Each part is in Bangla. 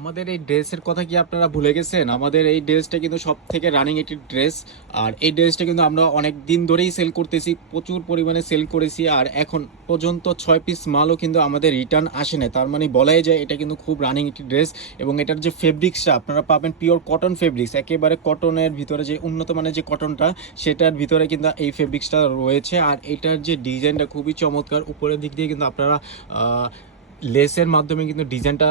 আমাদের এই ড্রেসের কথা কি আপনারা ভুলে গেছেন? আমাদের এই ড্রেসটা কিন্তু সবথেকে রানিং একটি ড্রেস। আর এই ড্রেসটা কিন্তু আমরা অনেক দিন ধরেই সেল করতেছি, প্রচুর পরিমাণে সেল করেছি। আর এখন পর্যন্ত 6 পিস মালও কিন্তু আমাদের রিটার্ন আসে না। তার মানে বলাই যায় এটা কিন্তু খুব রানিং একটি ড্রেস। এবং এটার যে ফেব্রিক্সটা আপনারা পাবেন পিওর কটন ফেব্রিক্স, একেবারে কটনের ভিতরে যে উন্নত মানের যে কটনটা, সেটার ভিতরে কিন্তু এই ফেব্রিক্সটা রয়েছে। আর এটার যে ডিজাইনটা খুবই চমৎকার, উপরের দিক দিয়ে কিন্তু আপনারা লেসের মাধ্যমে কিন্তু ডিজাইনটা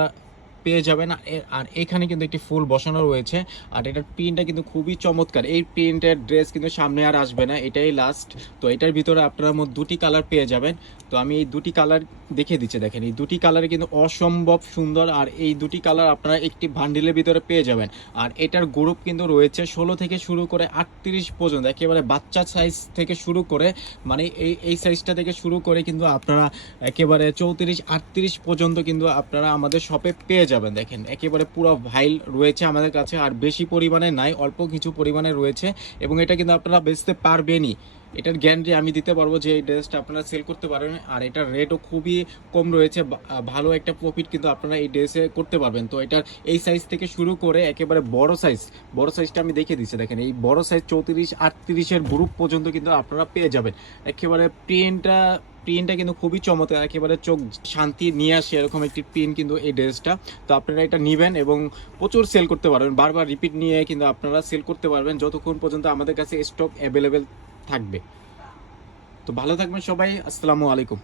পেয়ে যাবেন। আর এখানে কিন্তু একটি ফুল বসানো রয়েছে। আর এটার প্রিন্টটা কিন্তু খুবই চমৎকার। এই প্রিন্টের ড্রেস কিন্তু সামনে আর আসবে না, এটাই লাস্ট। তো এটার ভিতরে আপনারা মোট দুটি কালার পেয়ে যাবেন। তো আমি এই দুটি কালার দেখিয়ে দিচ্ছি, দেখেন এই দুটি কালার কিন্তু অসম্ভব সুন্দর। আর এই দুটি কালার আপনারা একটি বান্ডিলের ভিতরে পেয়ে যাবেন। আর এটার গ্রুপ কিন্তু রয়েছে 16 থেকে শুরু করে 38 পর্যন্ত, একেবারে বাচ্চা সাইজ থেকে শুরু করে, মানে এই সাইজটা থেকে শুরু করে কিন্তু আপনারা একেবারে 34-38 পর্যন্ত কিন্তু আপনারা আমাদের শপে পেয়ে যাবেন। দেখেন একেবারে পুরো ভাইল রয়েছে আমাদের কাছে, আর বেশি পরিমাণে নাই, অল্প কিছু পরিমাণে রয়েছে। এবং এটা কিন্তু আপনারা বেচতে পারবেনই, এটার গ্যারান্টি আমি দিতে পারবো যে এই ড্রেসটা আপনারা সেল করতে পারবেন। আর এটার রেটও খুবই কম রয়েছে, ভালো একটা প্রফিট কিন্তু আপনারা এই ড্রেসে করতে পারবেন। তো এটার এই সাইজ থেকে শুরু করে একেবারে বড় সাইজটা আমি দেখে দিচ্ছি, দেখেন এই বড় সাইজ 34-38-এর গ্রুপ পর্যন্ত কিন্তু আপনারা পেয়ে যাবেন। একেবারে প্রিন্টটা কিন্তু খুবই চমৎকার, একেবারে চোখ শান্তি নিয়ে আসে এরকম একটি প্রিন্ট কিন্তু এই ড্রেসটা। তো আপনারা এটা নেবেন এবং প্রচুর সেল করতে পারবেন, বারবার রিপিট নিয়ে কিন্তু আপনারা সেল করতে পারবেন যতক্ষণ পর্যন্ত আমাদের কাছে স্টক অ্যাভেলেবেল থাকবে। তো ভালো থাকবেন সবাই, আসসালামু আলাইকুম।